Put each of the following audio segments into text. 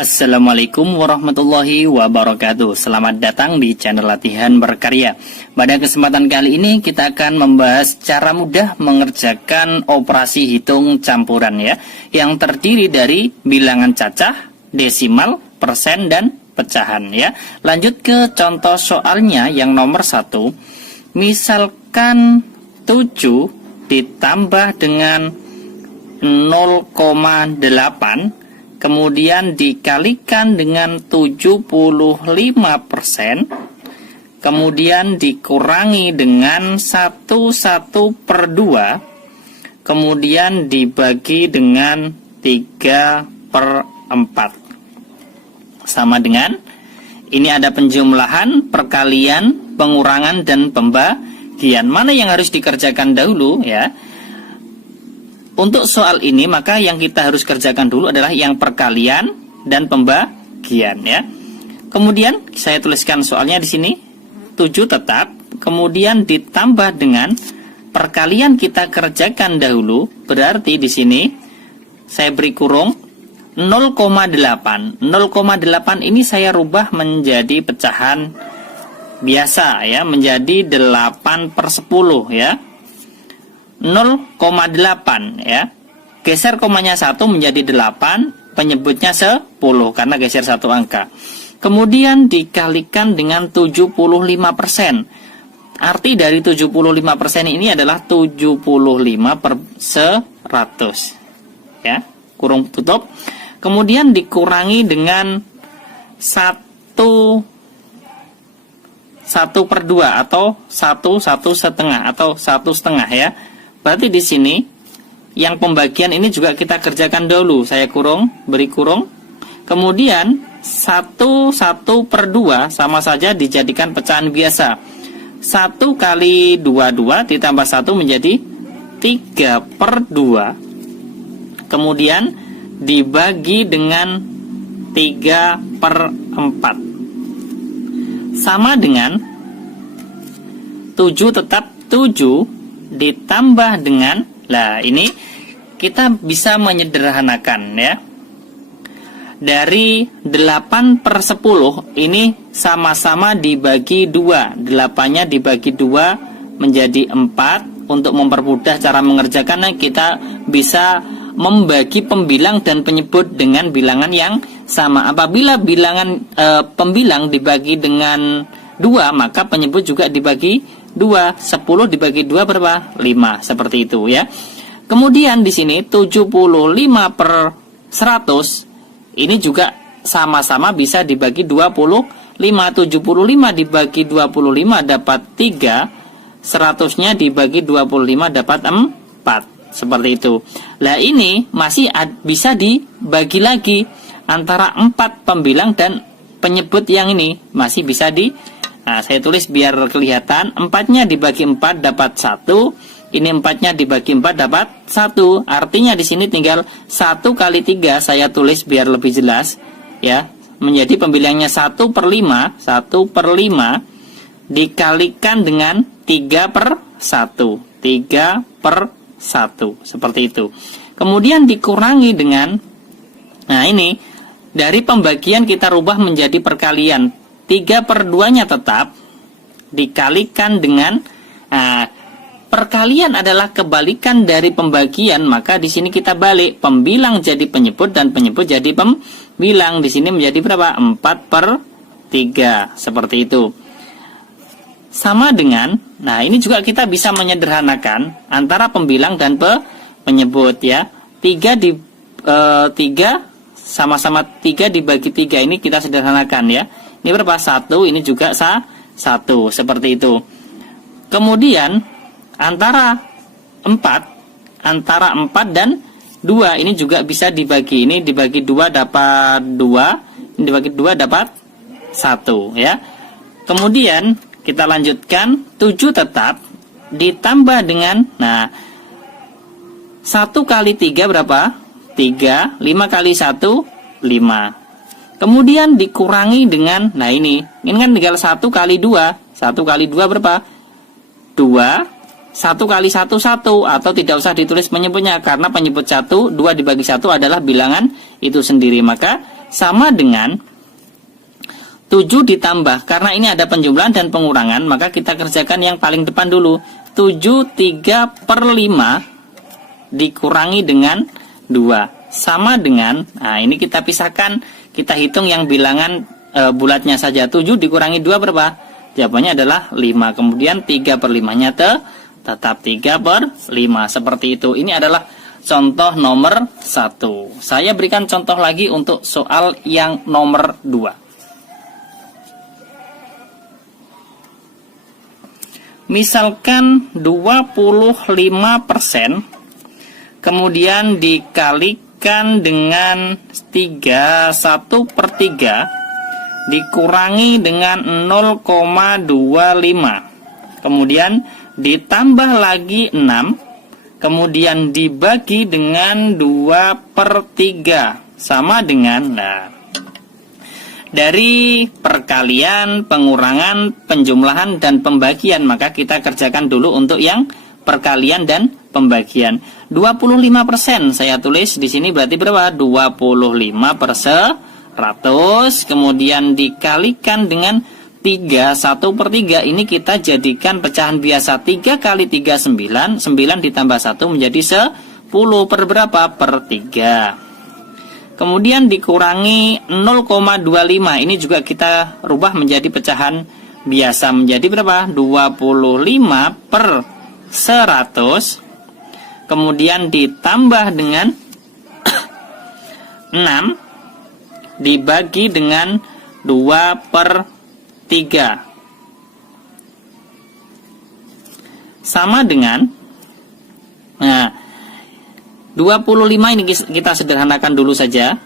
Assalamualaikum warahmatullahi wabarakatuh. Selamat datang di channel Latihan Berkarya. Pada kesempatan kali ini kita akan membahas cara mudah mengerjakan operasi hitung campuran ya, yang terdiri dari bilangan cacah, desimal, persen, dan pecahan ya. Lanjut ke contoh soalnya yang nomor 1. Misalkan 7 ditambah dengan 0,8 kemudian dikalikan dengan 75%, kemudian dikurangi dengan 1/2, kemudian dibagi dengan 3/4. Sama dengan, ini ada penjumlahan, perkalian, pengurangan, dan pembagian. Mana yang harus dikerjakan dahulu ya? Untuk soal ini maka yang kita harus kerjakan dulu adalah yang perkalian dan pembagian ya. Kemudian saya tuliskan soalnya di sini 7 tetap, kemudian ditambah dengan perkalian kita kerjakan dahulu, berarti di sini saya beri kurung 0,8. 0,8 ini saya rubah menjadi pecahan biasa ya, menjadi 8/10 ya. 0,8 ya. Geser komanya 1 menjadi 8, penyebutnya 10 karena geser 1 angka. Kemudian dikalikan dengan 75%. Arti dari 75% ini adalah 75/100. Ya, kurung tutup. Kemudian dikurangi dengan 1/2 atau 1/1 atau 1/2 ya. Berarti di sini yang pembagian ini juga kita kerjakan dulu. Saya beri kurung. Kemudian 1/2 sama saja dijadikan pecahan biasa. 1 kali 2 ditambah 1 menjadi 3/2. Kemudian dibagi dengan 3/4. Sama dengan 7 tetap 7 ditambah dengan, ini kita bisa menyederhanakan ya. Dari 8/10 ini sama-sama dibagi 2. 8-nya dibagi 2 menjadi 4. Untuk mempermudah cara mengerjakannya, kita bisa membagi pembilang dan penyebut dengan bilangan yang sama. Apabila pembilang dibagi dengan 2, maka penyebut juga dibagi 2. 10 dibagi 2 berapa? 5. Seperti itu ya. Kemudian di sini 75/100 ini juga sama-sama bisa dibagi 25. 75 dibagi 25 dapat 3. 100-nya dibagi 25 dapat 4. Seperti itu. Nah, ini masih bisa dibagi lagi antara 4 pembilang dan penyebut yang ini masih bisa saya tulis biar kelihatan. 4-nya dibagi 4 dapat 1. Ini 4-nya dibagi 4 dapat 1. Artinya di sini tinggal 1 kali 3 saya tulis biar lebih jelas ya. Menjadi pembilangnya 1/5. 1/5 dikalikan dengan 3/1. 3/1. Seperti itu. Kemudian dikurangi dengan, ini dari pembagian kita rubah menjadi perkalian. 3/2-nya tetap dikalikan dengan, perkalian adalah kebalikan dari pembagian, maka di sini kita balik, pembilang jadi penyebut dan penyebut jadi pembilang. Di sini menjadi berapa? 4/3. Seperti itu. Sama dengan, ini juga kita bisa menyederhanakan antara pembilang dan penyebut ya. 3 sama-sama 3 dibagi 3 ini kita sederhanakan ya. Ini berapa? 1, ini juga 1. Seperti itu. Kemudian antara 4 dan 2 ini juga bisa dibagi. Ini dibagi 2 dapat 2, ini dibagi 2 dapat 1 ya. Kemudian kita lanjutkan, 7 tetap ditambah dengan, 1 kali 3 berapa? 3. 5 kali 1 5. Kemudian dikurangi dengan, ini kan tinggal 1 kali 2. 1 kali 2 berapa? 2. 1 kali 1 1, atau tidak usah ditulis penyebutnya karena penyebut 1, 2 dibagi 1 adalah bilangan itu sendiri. Maka sama dengan 7 ditambah, karena ini ada penjumlahan dan pengurangan, maka kita kerjakan yang paling depan dulu. 7 3/5 dikurangi dengan 2 sama dengan, nah ini kita pisahkan, kita hitung yang bilangan bulatnya saja. 7 dikurangi 2 berapa? Jawabannya adalah 5. Kemudian 3/5-nya tetap 3/5. Seperti itu. Ini adalah contoh nomor 1. Saya berikan contoh lagi untuk soal yang nomor 2. Misalkan 25% kemudian dikalikan dengan 1/3 dikurangi dengan 0,25, kemudian ditambah lagi 6, kemudian dibagi dengan 2/3 sama dengan, nah, dari perkalian, pengurangan, penjumlahan, dan pembagian, maka kita kerjakan dulu untuk yang perkalian dan pembagian. 25% saya tulis di sini berarti berapa? 25/100, kemudian dikalikan dengan 3, 1/3. Ini kita jadikan pecahan biasa. 3 kali 3 9, 9 ditambah 1 menjadi 10 per berapa? Per 3. Kemudian dikurangi 0,25. Ini juga kita rubah menjadi pecahan biasa menjadi berapa? 25/100. Kemudian ditambah dengan 6 dibagi dengan 2/3 sama dengan, nah, 25 ini kita sederhanakan dulu saja.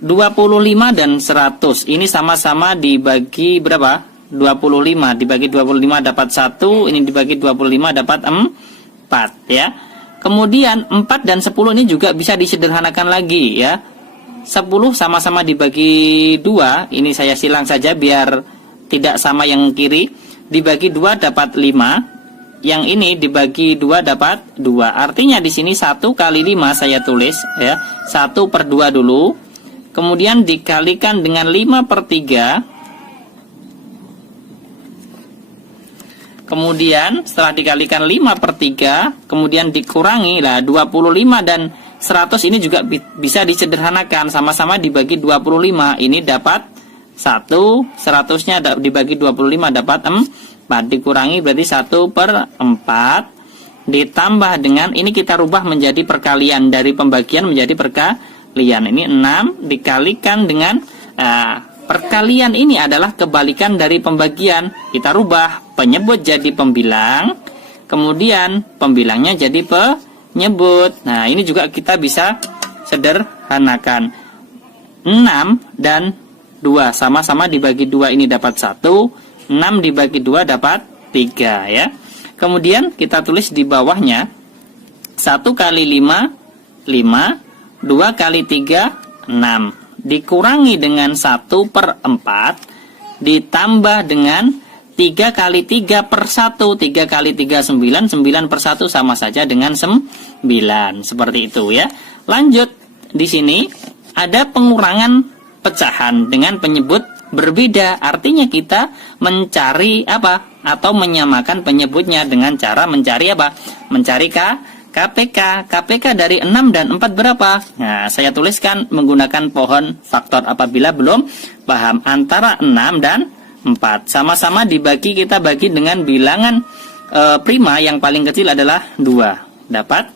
25 dan 100 ini sama-sama dibagi berapa? 25 dibagi 25 dapat 1, ini dibagi 25 dapat 4 ya. Kemudian 4 dan 10 ini juga bisa disederhanakan lagi ya. 10 sama-sama dibagi 2, ini saya silang saja biar tidak sama yang kiri. Dibagi 2 dapat 5. Yang ini dibagi 2 dapat 2. Artinya di sini 1 kali 5 saya tulis ya. 1/2 dulu. Kemudian dikalikan dengan 5/3. Kemudian setelah dikalikan 5/3, kemudian dikurangi lah 25 dan 100 ini juga bisa disederhanakan, sama-sama dibagi 25. Ini dapat 1, 100-nya dibagi 25 dapat 4, dikurangi berarti 1/4 ditambah dengan, ini kita rubah menjadi perkalian, dari pembagian menjadi perkalian. Ini 6 dikalikan dengan perkalian ini adalah kebalikan dari pembagian. Kita rubah penyebut jadi pembilang, kemudian pembilangnya jadi penyebut. Nah, ini juga kita bisa sederhanakan. 6 dan 2 sama-sama dibagi 2, ini dapat 1. 6 dibagi 2 dapat 3 ya. Kemudian kita tulis di bawahnya 1 kali 5 5, 2 kali 3 6, dikurangi dengan 1/4 ditambah dengan 3 kali 3/1. 3 kali 3 9, 9/1 sama saja dengan 9. Seperti itu ya. Lanjut, di sini ada pengurangan pecahan dengan penyebut berbeda. Artinya kita mencari apa? Atau menyamakan penyebutnya dengan cara mencari apa? Mencari KPK. KPK dari 6 dan 4 berapa? Nah, saya tuliskan menggunakan pohon faktor apabila belum paham. Antara 6 dan 4. Sama-sama dibagi, kita bagi dengan bilangan prima yang paling kecil adalah 2. Dapat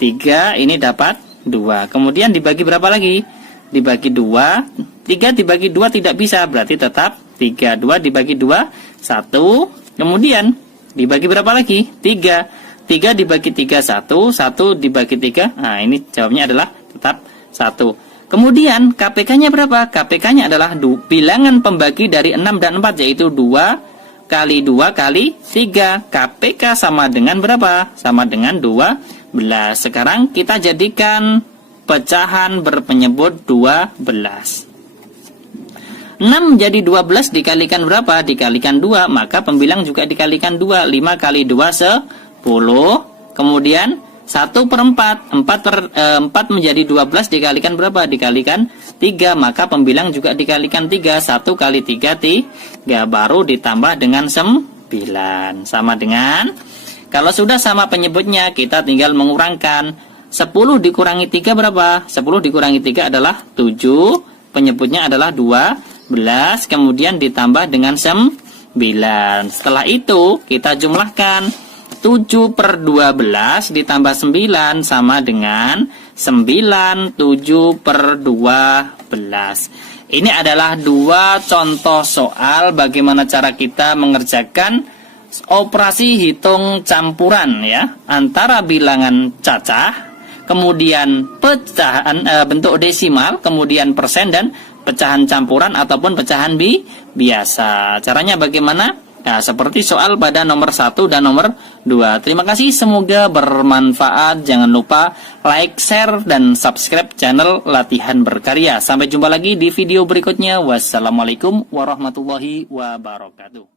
3, ini dapat 2. Kemudian dibagi berapa lagi? Dibagi 2. 3 dibagi 2 tidak bisa, berarti tetap 3. 2 dibagi 2, 1. Kemudian dibagi berapa lagi? 3. 3 dibagi 3, 1. 1 dibagi 3. Nah, ini jawabnya adalah tetap 1. Kemudian KPK-nya berapa? KPK-nya adalah bilangan pembagi dari 6 dan 4, yaitu 2 kali 2 kali 3. KPK sama dengan berapa? Sama dengan 12. Sekarang kita jadikan pecahan berpenyebut 12. 6 jadi 12 dikalikan berapa? Dikalikan 2, maka pembilang juga dikalikan 2. 5 kali 2 10. Kemudian 1/4. 4 menjadi 12 dikalikan berapa? Dikalikan 3. Maka pembilang juga dikalikan 3. 1 kali 3, 3. Baru ditambah dengan 9. Sama dengan, kalau sudah sama penyebutnya, kita tinggal mengurangkan. 10 dikurangi 3 berapa? 10 dikurangi 3 adalah 7. Penyebutnya adalah 12. Kemudian ditambah dengan 9. Setelah itu, kita jumlahkan. 7/12 ditambah 9 sama dengan 97/12. Ini adalah dua contoh soal bagaimana cara kita mengerjakan operasi hitung campuran ya, antara bilangan cacah, kemudian pecahan bentuk desimal, kemudian persen dan pecahan campuran ataupun pecahan biasa. Caranya bagaimana? Nah, seperti soal pada nomor 1 dan nomor 2. Terima kasih, semoga bermanfaat. Jangan lupa like, share, dan subscribe channel Latihan Berkarya. Sampai jumpa lagi di video berikutnya. Wassalamualaikum warahmatullahi wabarakatuh.